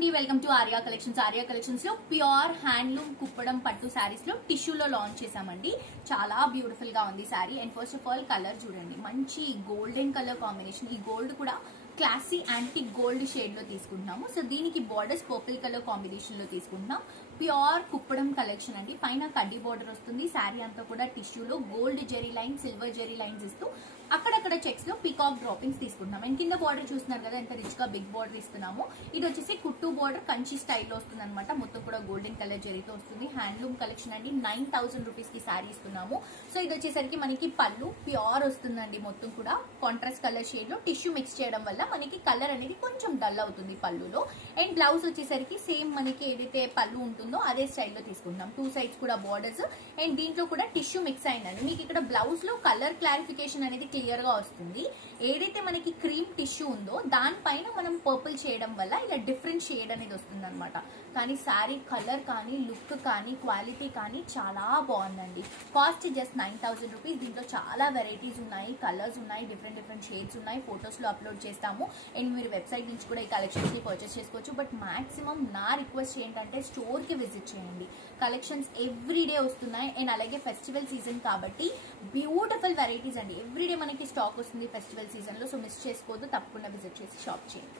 అండి welcome to Arya collections లో pure handloom Kuppadam పట్టు సారీస్ లో టిష్యూలో లాంచ్ చేసామండి. చాలా బ్యూటిఫుల్ గా ఉంది sorry. And first of all colour చూడండి, మంచి గోల్డెన్ కలర్ కాంబినేషన్. ఈ గోల్డ్ కూడా క్లాసీ యాంటిక్ గోల్డ్ షేడ్ లో తీసుకుంటున్నాము. సో దీనికి బార్డర్స్ పర్పుల్ కలర్ కాంబినేషన్ లో తీసుకుంటున్నాం. ప్యూర్ కుప్పడం కలెక్షన్ అండి. పైన కడ్డీ బార్డర్ వస్తుంది. శారీ అంతా కూడా టిష్యూలో gold zari line, silver zari lines ఇస్తూ అక్కడక్కడ చెక్స్ లో పికాక్ డ్రాపింగ్స్ తీసుకుంటున్నాం. అండ్ కింద బార్డర్ చూస్తున్నారు కదా ఎంత రిచ్ గా బిగ్ బార్డర్ ఇస్తున్నాము. ఇది వచ్చేసి కుట్టు బార్డర్ కంచి స్టైల్లో వస్తుంది అనమాట. మొత్తం కూడా గోల్డెన్ కలర్ జెరీతో వస్తుంది. హ్యాండ్లూమ్ కలెక్షన్ అండి. 9000 రూపీస్ కి శారీ ఇస్తున్నాము. సో ఇది వచ్చేసరికి మనకి పళ్ళు ప్యూర్ వస్తుందండి. మొత్తం కూడా కాంట్రాస్ట్ కలర్ షేడ్ లో టిష్యూ మిక్స్ చేయడం వల్ల మనకి కలర్ అనేది కొంచెం డల్ అవుతుంది పళ్ళులో. అండ్ బ్లౌజ్ వచ్చేసరికి సేమ్ మనకి ఏదైతే పళ్ళు ఉంటుందో అదే స్టైల్లో తీసుకుంటున్నాం. 2 సైడ్స్ కూడా బార్డర్స్. అండ్ దీంట్లో కూడా టిష్యూ మిక్స్ అయిందండి. మీకు ఇక్కడ బ్లౌజ్ లో కలర్ క్లారిఫికేషన్ అనేది క్లియర్ గా వస్తుంది. ఏదైతే మనకి క్రీమ్ టిష్యూ ఉందో దానిపైన మనం పర్పుల్ చేయడం వల్ల ఇలా డిఫరెంట్ షేడ్ అనేది వస్తుంది అనమాట. కానీ శారీ కలర్ కానీ లుక్ కానీ క్వాలిటీ కానీ చాలా బాగుందండి. Cost just 9000 rupees. దీంట్లో చాలా వెరైటీస్ ఉన్నాయి, కలర్స్ ఉన్నాయి, డిఫరెంట్ షేడ్స్ ఉన్నాయి. ఫొటోస్ లో అప్లోడ్ చేస్తాము. అండ్ మీరు వెబ్సైట్ నుంచి కూడా ఈ కలెక్షన్స్ ని పర్చేస్ చేసుకోవచ్చు. బట్ మాక్సిమం నా రిక్వెస్ట్ ఏంటంటే స్టోర్ కి విజిట్ చేయండి. కలెక్షన్స్ ఎవ్రీడే వస్తున్నాయి. అండ్ అలాగే ఫెస్టివల్ సీజన్ కాబట్టి బ్యూటిఫుల్ వెరైటీస్ అండి. ఎవ్రీడే మనకి స్టాక్ వస్తుంది ఫెస్టివల్ సీజన్ లో. సో మిస్ చేసుకోవద్దు, తప్పకుండా విజిట్ చేసి షాప్ చేయండి.